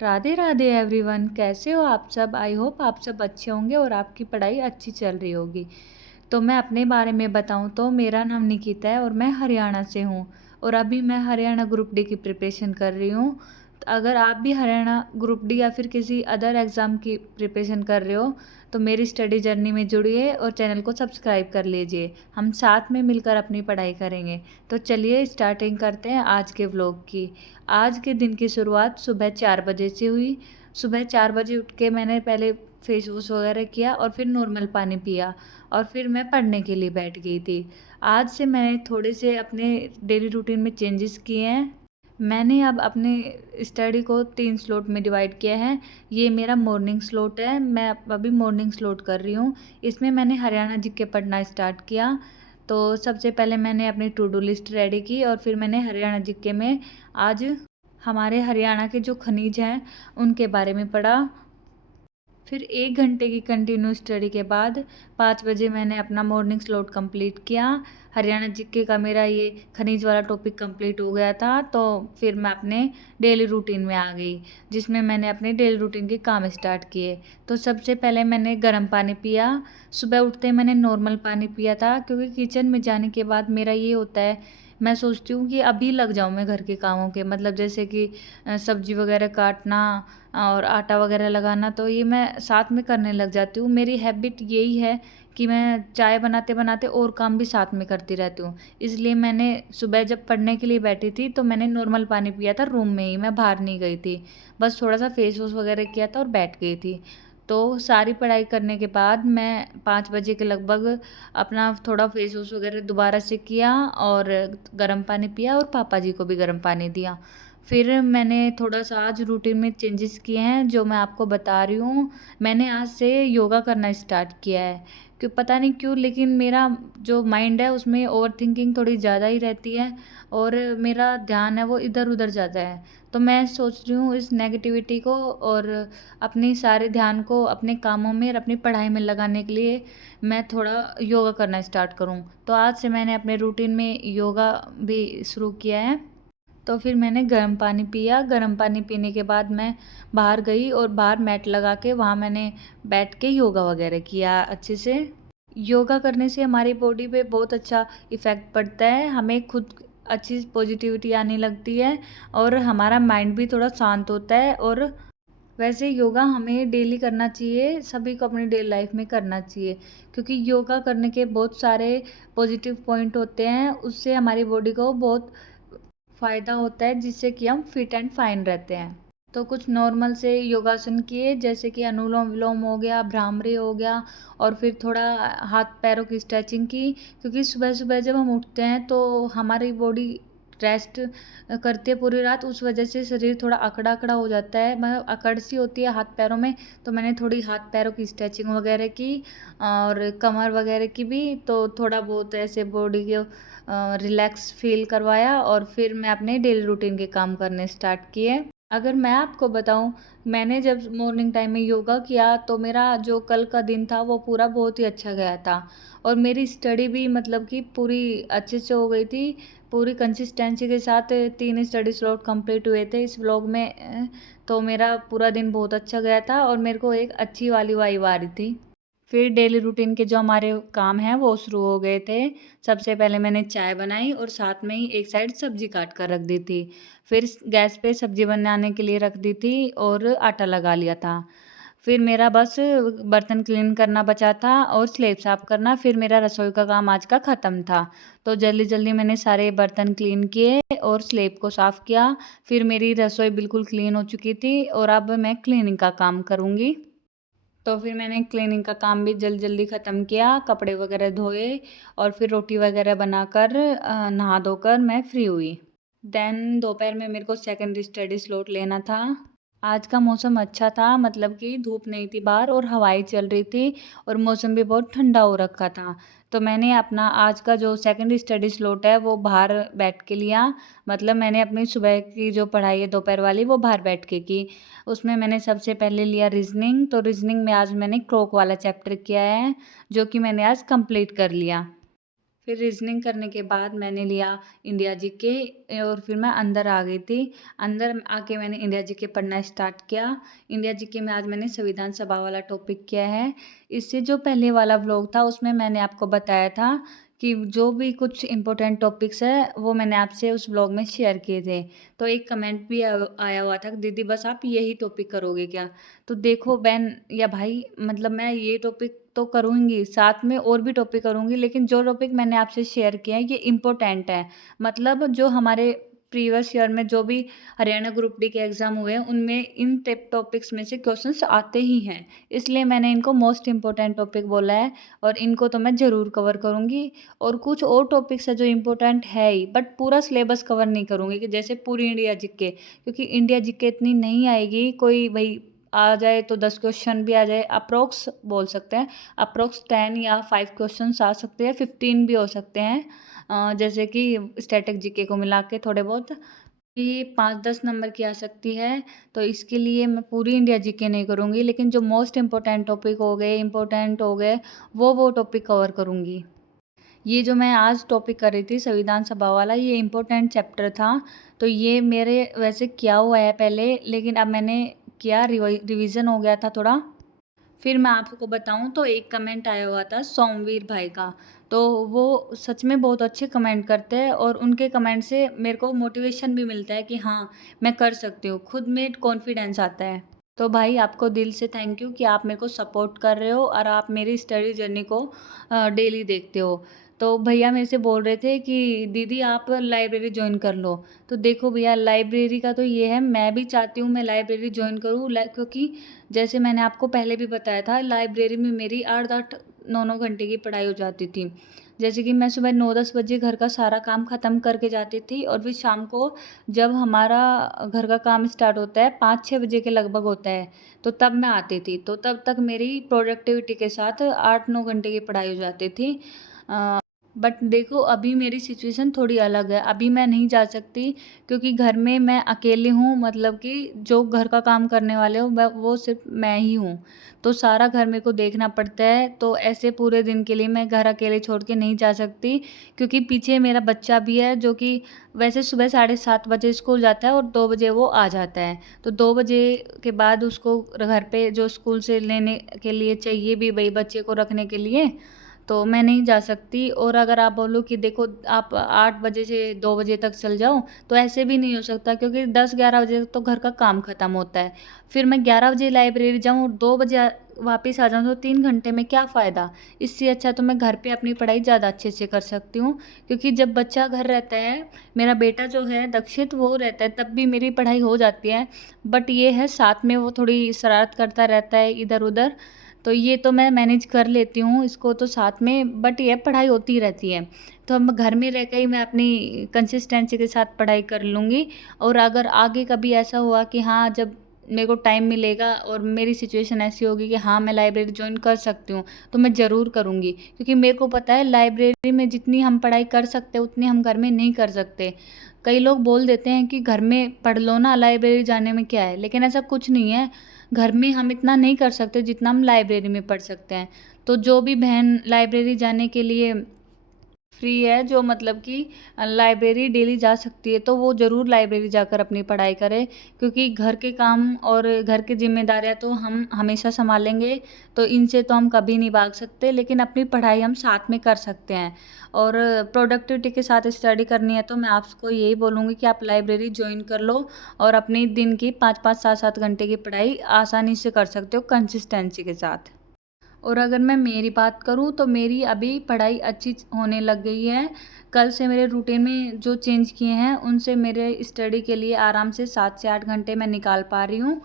Radhe Radhe everyone, कैसे हो आप सब। आई होप आप सब अच्छे होंगे और आपकी पढ़ाई अच्छी चल रही होगी। तो मैं अपने बारे में बताऊं तो मेरा नाम निकिता है और मैं हरियाणा से हूं। और अभी मैं हरियाणा ग्रुप डी की प्रिपरेशन कर रही हूं। तो अगर आप भी हरियाणा ग्रुप डी या फिर किसी अदर एग्ज़ाम की प्रिपरेशन कर रहे हो तो मेरी स्टडी जर्नी में जुड़िए और चैनल को सब्सक्राइब कर लीजिए। हम साथ में मिलकर अपनी पढ़ाई करेंगे। तो चलिए स्टार्टिंग करते हैं आज के व्लॉग की। आज के दिन की शुरुआत सुबह 4 बजे से हुई। सुबह 4 बजे उठ के मैंने पहले फेस वॉश वगैरह किया और फिर नॉर्मल पानी पिया और फिर मैं पढ़ने के लिए बैठ गई थी। आज से मैंने थोड़े से अपने डेली रूटीन में चेंजेस किए हैं। मैंने अब अपने स्टडी को 3 स्लॉट में डिवाइड किया है। ये मेरा मॉर्निंग स्लॉट है, मैं अभी मॉर्निंग स्लॉट कर रही हूँ। इसमें मैंने हरियाणा जीके पढ़ना स्टार्ट किया। तो सबसे पहले मैंने अपनी टू डू लिस्ट रेडी की और फिर मैंने हरियाणा जीके में आज हमारे हरियाणा के जो खनिज हैं उनके बारे में पढ़ा। फिर 1 घंटे की कंटिन्यू स्टडी के बाद 5 बजे मैंने अपना मॉर्निंग स्लॉट कंप्लीट किया। हरियाणा जीके का मेरा ये खनिज वाला टॉपिक कंप्लीट हो गया था। तो फिर मैं अपने डेली रूटीन में आ गई, जिसमें मैंने अपने डेली रूटीन के काम स्टार्ट किए। तो सबसे पहले मैंने गर्म पानी पिया। सुबह उठते ही मैंने नॉर्मल पानी पिया था, क्योंकि किचन में जाने के बाद मेरा ये होता है, मैं सोचती हूँ कि अभी लग जाऊँ मैं घर के कामों के, मतलब जैसे कि सब्जी वगैरह काटना और आटा वगैरह लगाना, तो ये मैं साथ में करने लग जाती हूँ। मेरी हैबिट यही है कि मैं चाय बनाते बनाते और काम भी साथ में करती रहती हूँ। इसलिए मैंने सुबह जब पढ़ने के लिए बैठी थी तो मैंने नॉर्मल पानी पिया था रूम में ही, मैं बाहर नहीं गई थी। बस थोड़ा सा फेस वॉश वगैरह किया था और बैठ गई थी। तो सारी पढ़ाई करने के बाद मैं 5 बजे के लगभग अपना थोड़ा फेस वॉश वगैरह दोबारा से किया और गर्म पानी पिया और पापा जी को भी गर्म पानी दिया। फिर मैंने थोड़ा सा आज रूटीन में चेंजेस किए हैं जो मैं आपको बता रही हूँ। मैंने आज से योगा करना स्टार्ट किया है। क्यों पता नहीं क्यों, लेकिन मेरा जो माइंड है उसमें ओवर थिंकिंग थोड़ी ज़्यादा ही रहती है और मेरा ध्यान है वो इधर उधर जाता है। तो मैं सोच रही हूँ इस नेगेटिविटी को और अपनी सारे ध्यान को अपने कामों में और अपनी पढ़ाई में लगाने के लिए मैं थोड़ा योगा करना स्टार्ट करूँ। तो आज से मैंने अपने रूटीन में योगा भी शुरू किया है। तो फिर मैंने गर्म पानी पिया। गर्म पानी पीने के बाद मैं बाहर गई और बाहर मैट लगा के वहाँ मैंने बैठ के योगा वगैरह किया अच्छे से। योगा करने से हमारी बॉडी पे बहुत अच्छा इफ़ेक्ट पड़ता है, हमें खुद अच्छी पॉजिटिविटी आने लगती है और हमारा माइंड भी थोड़ा शांत होता है। और वैसे योगा हमें डेली करना चाहिए, सभी को अपनी डेली लाइफ में करना चाहिए, क्योंकि योगा करने के बहुत सारे पॉजिटिव पॉइंट होते हैं। उससे हमारी बॉडी को बहुत फ़ायदा होता है, जिससे कि हम फिट एंड फाइन रहते हैं। तो कुछ नॉर्मल से योगासन किए, जैसे कि अनुलोम विलोम हो गया, भ्रामरी हो गया, और फिर थोड़ा हाथ पैरों की स्ट्रेचिंग की। क्योंकि सुबह सुबह जब हम उठते हैं तो हमारी बॉडी रेस्ट करती है पूरी रात, उस वजह से शरीर थोड़ा अकड़ा अकड़ा हो जाता है, मतलब अकड़ सी होती है हाथ पैरों में। तो मैंने थोड़ी हाथ पैरों की स्ट्रेचिंग वगैरह की और कमर वगैरह की भी, तो थोड़ा बहुत ऐसे बॉडी को रिलैक्स फील करवाया और फिर मैं अपने डेली रूटीन के काम करने स्टार्ट किए। अगर मैं आपको बताऊं, मैंने जब मॉर्निंग टाइम में योगा किया तो मेरा जो कल का दिन था वो पूरा बहुत ही अच्छा गया था। और मेरी स्टडी भी मतलब कि पूरी अच्छे से हो गई थी, पूरी कंसिस्टेंसी के साथ 3 स्टडी स्लॉट कंप्लीट हुए थे इस व्लॉग में। तो मेरा पूरा दिन बहुत अच्छा गया था और मेरे को एक अच्छी वाली वाइब आ रही थी। फिर डेली रूटीन के जो हमारे काम हैं वो शुरू हो गए थे। सबसे पहले मैंने चाय बनाई और साथ में ही एक साइड सब्जी काट कर रख दी थी। फिर गैस पे सब्जी बनाने के लिए रख दी थी और आटा लगा लिया था। फिर मेरा बस बर्तन क्लीन करना बचा था और स्लेब साफ करना, फिर मेरा रसोई का काम आज का ख़त्म था। तो जल्दी जल्दी मैंने सारे बर्तन क्लीन किए और स्लेब को साफ़ किया। फिर मेरी रसोई बिल्कुल क्लीन हो चुकी थी और अब मैं क्लीनिंग का काम करूँगी। तो फिर मैंने क्लीनिंग का काम भी जल्दी जल्दी ख़त्म किया, कपड़े वगैरह धोए और फिर रोटी वगैरह बनाकर नहा धोकर मैं फ्री हुई। देन दोपहर में मेरे को सेकेंडरी स्टडी स्लॉट लेना था। आज का मौसम अच्छा था, मतलब कि धूप नहीं थी बाहर और हवाएं चल रही थी और मौसम भी बहुत ठंडा हो रखा था। तो मैंने अपना आज का जो सेकेंडरी स्टडी स्लॉट है वो बाहर बैठ के लिया। मतलब मैंने अपनी सुबह की जो पढ़ाई है दोपहर वाली वो बाहर बैठ के की। उसमें मैंने सबसे पहले लिया रीजनिंग। तो रीजनिंग में आज मैंने क्रोक वाला चैप्टर किया है, जो कि मैंने आज कंप्लीट कर लिया। फिर रीज़निंग करने के बाद मैंने लिया इंडिया जीके और फिर मैं अंदर आ गई थी। अंदर आके मैंने इंडिया जीके पढ़ना स्टार्ट किया। इंडिया जीके में आज मैंने संविधान सभा वाला टॉपिक किया है। इससे जो पहले वाला व्लॉग था उसमें मैंने आपको बताया था कि जो भी कुछ इम्पोर्टेंट टॉपिक्स है वो मैंने आपसे उस व्लॉग में शेयर किए थे। तो एक कमेंट भी आया हुआ था कि दीदी बस आप यही टॉपिक करोगे क्या? तो देखो बहन या भाई, मतलब मैं ये टॉपिक तो करूँगी, साथ में और भी टॉपिक करूँगी, लेकिन जो टॉपिक मैंने आपसे शेयर किया है ये इम्पोर्टेंट है। मतलब जो हमारे प्रीवियस ईयर में जो भी हरियाणा ग्रुप डी के एग्ज़ाम हुए हैं उनमें इन टिप टॉपिक्स में से क्वेश्चंस आते ही हैं। इसलिए मैंने इनको मोस्ट इम्पोर्टेंट टॉपिक बोला है और इनको तो मैं ज़रूर कवर करूँगी। और कुछ और टॉपिक्स है जो इम्पोर्टेंट है ही, बट पूरा सिलेबस कवर नहीं करूँगी कि जैसे पूरी इंडिया जीके, क्योंकि इंडिया जीके इतनी नहीं आएगी। कोई भाई आ जाए तो 10 क्वेश्चन भी आ जाए, अप्रोक्स बोल सकते हैं, अप्रोक्स 10 या 5 क्वेश्चंस आ सकते हैं, 15 भी हो सकते हैं। जैसे कि स्टैटिक जीके को मिला के थोड़े बहुत ये 5-10 नंबर की आ सकती है। तो इसके लिए मैं पूरी इंडिया जीके नहीं करूँगी, लेकिन जो मोस्ट इम्पोर्टेंट हो गए वो टॉपिक कवर करूँगी। ये जो मैं आज टॉपिक कर रही थी संविधान सभा वाला, ये इम्पोर्टेंट चैप्टर था। तो ये मेरे वैसे किया हुआ है पहले, लेकिन अब मैंने किया रिवीजन हो गया था थोड़ा। फिर मैं आपको बताऊँ तो एक कमेंट आया हुआ था सोमवीर भाई का। तो वो सच में बहुत अच्छे कमेंट करते हैं और उनके कमेंट से मेरे को मोटिवेशन भी मिलता है कि हाँ, मैं कर सकती हूँ, खुद में कॉन्फिडेंस आता है। तो भाई आपको दिल से थैंक यू कि आप मेरे को सपोर्ट कर रहे हो और आप मेरी स्टडी जर्नी को डेली देखते हो। तो भैया मेरे से बोल रहे थे कि दीदी आप लाइब्रेरी ज्वाइन कर लो। तो देखो भैया, लाइब्रेरी का तो ये है, मैं भी चाहती हूँ मैं लाइब्रेरी ज्वाइन करूँ, क्योंकि जैसे मैंने आपको पहले भी बताया था, लाइब्रेरी में मेरी 8-8 9-9 घंटे की पढ़ाई हो जाती थी। जैसे कि मैं सुबह 9-10 बजे घर का सारा काम ख़त्म करके जाती थी और फिर शाम को जब हमारा घर का काम स्टार्ट होता है 5-6 बजे के लगभग होता है, तो तब मैं आती थी। तो तब तक मेरी प्रोडक्टिविटी के साथ 8-9 घंटे की पढ़ाई हो जाती थी। बट देखो अभी मेरी सिचुएशन थोड़ी अलग है। अभी मैं नहीं जा सकती क्योंकि घर में मैं अकेली हूँ, मतलब कि जो घर का काम करने वाले हो वो सिर्फ मैं ही हूँ। तो सारा घर मेरे को देखना पड़ता है, तो ऐसे पूरे दिन के लिए मैं घर अकेले छोड़ के नहीं जा सकती, क्योंकि पीछे मेरा बच्चा भी है जो कि वैसे सुबह 7:30 बजे स्कूल जाता है और 2 बजे वो आ जाता है। तो 2 बजे के बाद उसको घर पे जो स्कूल से लेने के लिए चाहिए भी भाई बच्चे को रखने के लिए, तो मैं नहीं जा सकती। और अगर आप बोलो कि देखो आप 8 बजे से 2 बजे तक चल जाओ, तो ऐसे भी नहीं हो सकता, क्योंकि 10-11 बजे तक तो घर का काम ख़त्म होता है। फिर मैं 11 बजे लाइब्रेरी जाऊँ और 2 बजे वापस आ जाऊँ, तो 3 घंटे में क्या फ़ायदा। इससे अच्छा तो मैं घर पे अपनी पढ़ाई ज़्यादा अच्छे से कर सकती हूँ, क्योंकि जब बच्चा घर रहता है, मेरा बेटा जो है दक्षित वो रहता है, तब भी मेरी पढ़ाई हो जाती है। बट ये है साथ में वो थोड़ी शरारत करता रहता है इधर उधर, तो ये तो मैं मैनेज कर लेती हूँ इसको तो साथ में, बट ये पढ़ाई होती रहती है। तो अब घर में रह के ही मैं अपनी कंसिस्टेंसी के साथ पढ़ाई कर लूँगी। और अगर आगे कभी ऐसा हुआ कि हाँ, जब मेरे को टाइम मिलेगा और मेरी सिचुएशन ऐसी होगी कि हाँ, मैं लाइब्रेरी जॉइन कर सकती हूँ, तो मैं ज़रूर करूँगी, क्योंकि मेरे को पता है लाइब्रेरी में जितनी हम पढ़ाई कर सकते हैं उतनी हम घर में नहीं कर सकते। कई लोग बोल देते हैं कि घर में पढ़ लो ना, लाइब्रेरी जाने में क्या है, लेकिन ऐसा कुछ नहीं है। घर में हम इतना नहीं कर सकते जितना हम लाइब्रेरी में पढ़ सकते हैं। तो जो भी बहन लाइब्रेरी जाने के लिए फ्री है, जो मतलब कि लाइब्रेरी डेली जा सकती है, तो वो ज़रूर लाइब्रेरी जाकर अपनी पढ़ाई करे, क्योंकि घर के काम और घर की जिम्मेदारियां तो हम हमेशा संभालेंगे, तो इनसे तो हम कभी नहीं भाग सकते, लेकिन अपनी पढ़ाई हम साथ में कर सकते हैं। और प्रोडक्टिविटी के साथ स्टडी करनी है तो मैं आपको यही बोलूँगी कि आप लाइब्रेरी ज्वाइन कर लो और अपनी दिन की 5-5 7-7 घंटे की पढ़ाई आसानी से कर सकते हो कंसिस्टेंसी के साथ। और अगर मैं मेरी बात करूँ तो मेरी अभी पढ़ाई अच्छी होने लग गई है। कल से मेरे रूटीन में जो चेंज किए हैं उनसे मेरे स्टडी के लिए आराम से 7 से 8 घंटे मैं निकाल पा रही हूँ।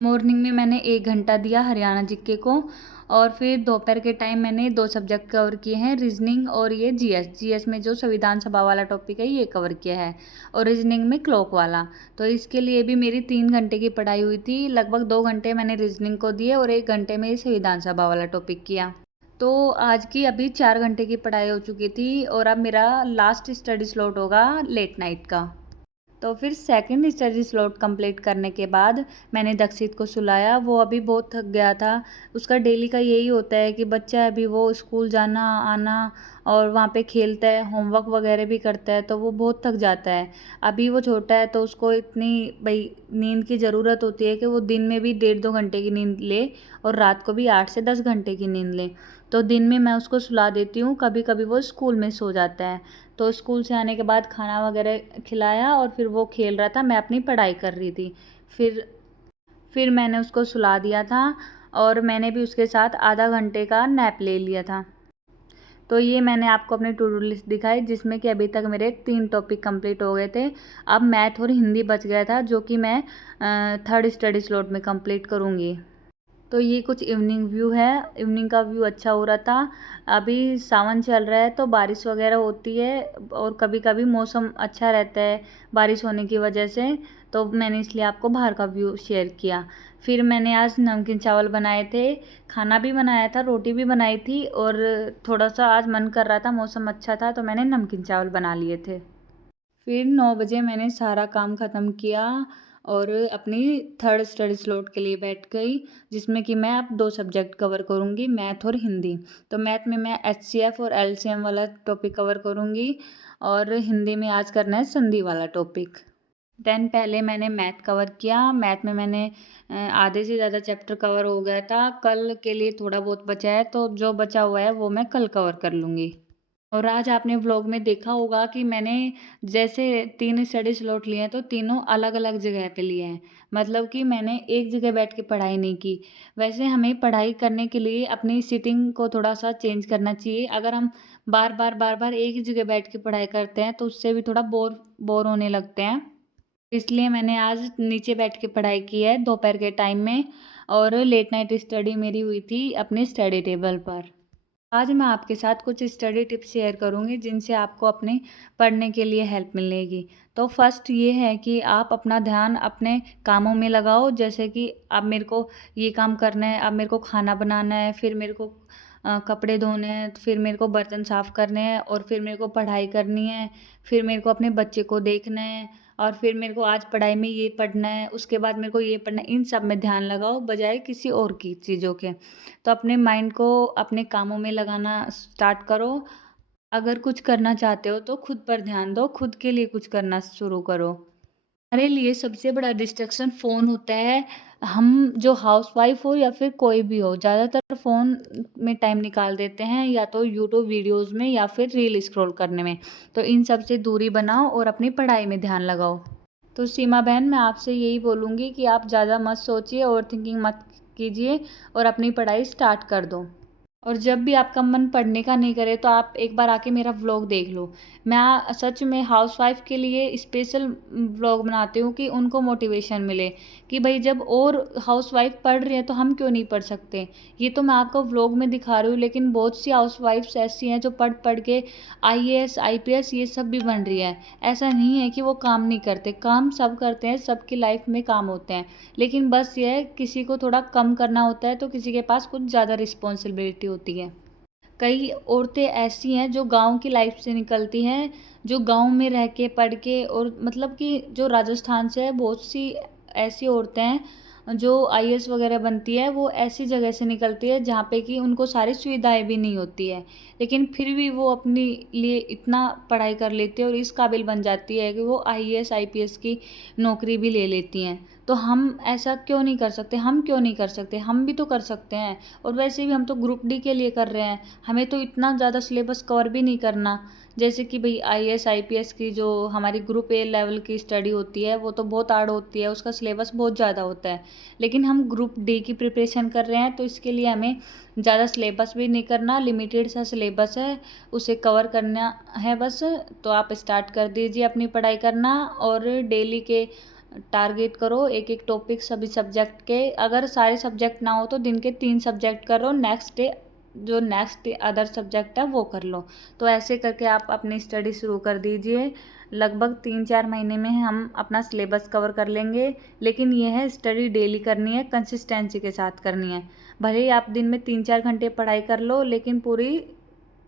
मॉर्निंग में मैंने 1 घंटा दिया हरियाणा जीके को, और फिर दोपहर के टाइम मैंने 2 सब्जेक्ट कवर किए हैं, रीजनिंग और ये जीएस में जो संविधान सभा वाला टॉपिक है ये कवर किया है, और रीजनिंग में क्लॉक वाला। तो इसके लिए भी मेरी 3 घंटे की पढ़ाई हुई थी। लगभग 2 घंटे मैंने रीजनिंग को दिए और 1 घंटे में संविधान सभा वाला टॉपिक किया। तो आज की अभी 4 घंटे की पढ़ाई हो चुकी थी और अब मेरा लास्ट स्टडी स्लॉट होगा लेट नाइट का। तो फिर सेकंड स्टडी स्लॉट कंप्लीट करने के बाद मैंने दक्षित को सुलाया। वो अभी बहुत थक गया था। उसका डेली का यही होता है कि बच्चा है अभी, वो स्कूल जाना आना और वहाँ पे खेलता है, होमवर्क वगैरह भी करता है, तो वो बहुत थक जाता है। अभी वो छोटा है तो उसको इतनी भाई नींद की ज़रूरत होती है कि वो दिन में भी 1.5-2 घंटे की नींद ले और रात को भी 8 से 10 घंटे की नींद ले। तो दिन में मैं उसको सुला देती हूँ, कभी कभी वो स्कूल में सो जाता है। तो स्कूल से आने के बाद खाना वगैरह खिलाया और फिर वो खेल रहा था, मैं अपनी पढ़ाई कर रही थी। फिर फिर मैंने उसको सुला दिया था और मैंने भी उसके साथ आधा घंटे का नैप ले लिया था। तो ये मैंने आपको अपनी टू डू लिस्ट दिखाई, जिसमें कि अभी तक मेरे 3 टॉपिक कंप्लीट हो गए थे। अब मैथ और हिंदी बच गया था, जो कि मैं थर्ड स्टडी स्लॉट में कंप्लीट करूँगी। तो ये कुछ इवनिंग व्यू है, इवनिंग का व्यू अच्छा हो रहा था। अभी सावन चल रहा है तो बारिश वगैरह होती है और कभी कभी मौसम अच्छा रहता है बारिश होने की वजह से, तो मैंने इसलिए आपको बाहर का व्यू शेयर किया। फिर मैंने आज नमकीन चावल बनाए थे, खाना भी बनाया था, रोटी भी बनाई थी और थोड़ा सा आज मन कर रहा था, मौसम अच्छा था तो मैंने नमकीन चावल बना लिए थे। फिर 9 बजे मैंने सारा काम ख़त्म किया और अपनी थर्ड स्टडी स्लॉट के लिए बैठ गई, जिसमें कि मैं अब 2 सब्जेक्ट कवर करूँगी, मैथ और हिंदी। तो मैथ में मैं एचसीएफ और एलसीएम वाला टॉपिक कवर करूँगी और हिंदी में आज करना है संधि वाला टॉपिक। देन पहले मैंने मैथ कवर किया। मैथ में मैंने आधे से ज़्यादा चैप्टर कवर हो गया था। कल के लिए थोड़ा बहुत बचा है, तो जो बचा हुआ है वो मैं कल कवर कर लूँगी। और आज आपने व्लॉग में देखा होगा कि मैंने जैसे 3 स्टडी स्लॉट लिए हैं तो तीनों अलग अलग जगह पे लिए हैं। मतलब कि मैंने एक जगह बैठ के पढ़ाई नहीं की। वैसे हमें पढ़ाई करने के लिए अपनी सीटिंग को थोड़ा सा चेंज करना चाहिए। अगर हम बार बार एक ही जगह बैठ के पढ़ाई करते हैं तो उससे भी थोड़ा बोर होने लगते हैं। इसलिए मैंने आज नीचे बैठ के पढ़ाई की है दोपहर के टाइम में, और लेट नाइट स्टडी मेरी हुई थी अपने स्टडी टेबल पर। आज मैं आपके साथ कुछ स्टडी टिप्स शेयर करूंगी जिनसे आपको अपने पढ़ने के लिए हेल्प मिलेगी। तो फर्स्ट ये है कि आप अपना ध्यान अपने कामों में लगाओ, जैसे कि अब मेरे को ये काम करना है, अब मेरे को खाना बनाना है, फिर मेरे को कपड़े धोने हैं, फिर मेरे को बर्तन साफ़ करने हैं, और फिर मेरे को पढ़ाई करनी है, फिर मेरे को अपने बच्चे को देखना है, और फिर मेरे को आज पढ़ाई में ये पढ़ना है, उसके बाद मेरे को ये पढ़ना है। इन सब में ध्यान लगाओ बजाय किसी और की चीज़ों के। तो अपने माइंड को अपने कामों में लगाना स्टार्ट करो। अगर कुछ करना चाहते हो तो खुद पर ध्यान दो, खुद के लिए कुछ करना शुरू करो। हमारे लिए सबसे बड़ा डिस्ट्रैक्शन फ़ोन होता है। हम जो हाउसवाइफ हो या फिर कोई भी हो, ज़्यादातर फ़ोन में टाइम निकाल देते हैं, या तो यूट्यूब वीडियोज़ में या फिर रील स्क्रॉल करने में। तो इन सब से दूरी बनाओ और अपनी पढ़ाई में ध्यान लगाओ। तो सीमा बहन, मैं आपसे यही बोलूँगी कि आप ज़्यादा मत सोचिए, ओवरथिंकिंग मत कीजिए और अपनी पढ़ाई स्टार्ट कर दो। और जब भी आपका मन पढ़ने का नहीं करे तो आप एक बार आके मेरा व्लॉग देख लो। मैं सच में हाउसवाइफ के लिए स्पेशल व्लॉग बनाती हूँ कि उनको मोटिवेशन मिले कि भाई जब और हाउसवाइफ पढ़ रही है तो हम क्यों नहीं पढ़ सकते। ये तो मैं आपको व्लॉग में दिखा रही हूँ, लेकिन बहुत सी हाउसवाइफ्स ऐसी हैं जो पढ़ पढ़ के आईएएस आईपीएस ये सब भी बन रही है। ऐसा नहीं है कि वो काम नहीं करते, काम सब करते हैं, सबकी लाइफ में काम होते हैं। लेकिन बस ये है, किसी को थोड़ा कम करना होता है तो किसी के पास कुछ ज़्यादा रिस्पॉन्सिबिलिटी होती है। कई औरतें ऐसी हैं जो गांव की लाइफ से निकलती हैं, जो गांव में रह के पढ़ के, और मतलब कि जो राजस्थान से है, बहुत सी ऐसी औरतें हैं जो आईएएस वगैरह बनती है, वो ऐसी जगह से निकलती है जहाँ पे कि उनको सारी सुविधाएं भी नहीं होती है, लेकिन फिर भी वो अपने लिए इतना पढ़ाई कर लेती है और इस काबिल बन जाती है कि वो आईएएस आईपीएस की नौकरी भी ले लेती हैं। तो हम ऐसा क्यों नहीं कर सकते, हम क्यों नहीं कर सकते, हम भी तो कर सकते हैं। और वैसे भी हम तो ग्रुप डी के लिए कर रहे हैं, हमें तो इतना ज़्यादा सिलेबस कवर भी नहीं करना। जैसे कि भाई आईएएस आईपीएस की जो हमारी ग्रुप ए लेवल की स्टडी होती है वो तो बहुत हार्ड होती है, उसका सिलेबस बहुत ज़्यादा होता है। लेकिन हम ग्रुप डी की प्रिपरेशन कर रहे हैं तो इसके लिए हमें ज़्यादा सिलेबस भी नहीं करना, लिमिटेड सा सिलेबस है, उसे कवर करना है बस। तो आप स्टार्ट कर दीजिए अपनी पढ़ाई करना, और डेली के टारगेट करो एक एक टॉपिक सभी सब्जेक्ट के। अगर सारे सब्जेक्ट ना हो तो दिन के 3 सब्जेक्ट करो, नेक्स्ट डे जो नेक्स्ट अदर सब्जेक्ट है वो कर लो। तो ऐसे करके आप अपनी स्टडी शुरू कर दीजिए। लगभग 3-4 महीने में हम अपना सिलेबस कवर कर लेंगे। लेकिन यह है, स्टडी डेली करनी है, कंसिस्टेंसी के साथ करनी है। भले ही आप दिन में 3-4 घंटे पढ़ाई कर लो, लेकिन पूरी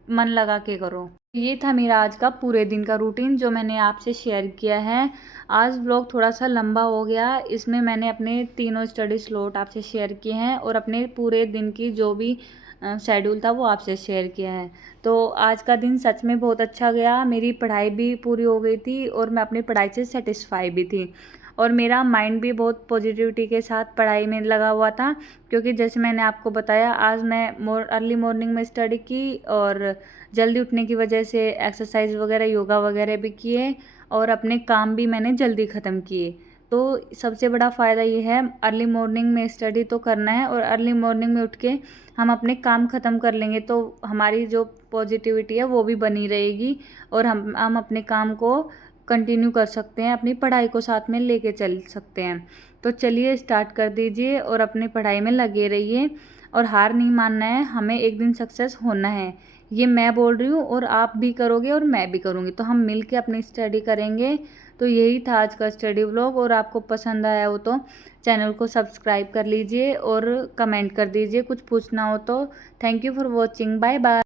मन लगा के करो। ये था मेरा आज का पूरे दिन का रूटीन जो मैंने आपसे शेयर किया है। आज व्लॉग थोड़ा सा लंबा हो गया, इसमें मैंने अपने तीनों स्टडी स्लॉट आपसे शेयर किए हैं और अपने पूरे दिन की जो भी शेड्यूल था वो आपसे शेयर किया है। तो आज का दिन सच में बहुत अच्छा गया, मेरी पढ़ाई भी पूरी हो गई थी और मैं अपनी पढ़ाई से सेटिस्फाई भी थी और मेरा माइंड भी बहुत पॉजिटिविटी के साथ पढ़ाई में लगा हुआ था, क्योंकि जैसे मैंने आपको बताया आज मैं अर्ली मॉर्निंग में स्टडी की और जल्दी उठने की वजह से एक्सरसाइज वगैरह योगा वगैरह भी किए और अपने काम भी मैंने जल्दी ख़त्म किए। तो सबसे बड़ा फ़ायदा ये है, अर्ली मॉर्निंग में स्टडी तो करना है और अर्ली मॉर्निंग में उठ के हम अपने काम ख़त्म कर लेंगे तो हमारी जो पॉजिटिविटी है वो भी बनी रहेगी और हम अपने काम को कंटिन्यू कर सकते हैं, अपनी पढ़ाई को साथ में लेके चल सकते हैं। तो चलिए स्टार्ट कर दीजिए और अपनी पढ़ाई में लगे रहिए और हार नहीं मानना है, हमें एक दिन सक्सेस होना है। ये मैं बोल रही हूँ और आप भी करोगे और मैं भी करूँगी, तो हम मिल के अपनी स्टडी करेंगे। तो यही था आज का स्टडी व्लॉग और आपको पसंद आया हो तो चैनल को सब्सक्राइब कर लीजिए और कमेंट कर दीजिए कुछ पूछना हो तो। Thank you for watching, bye bye.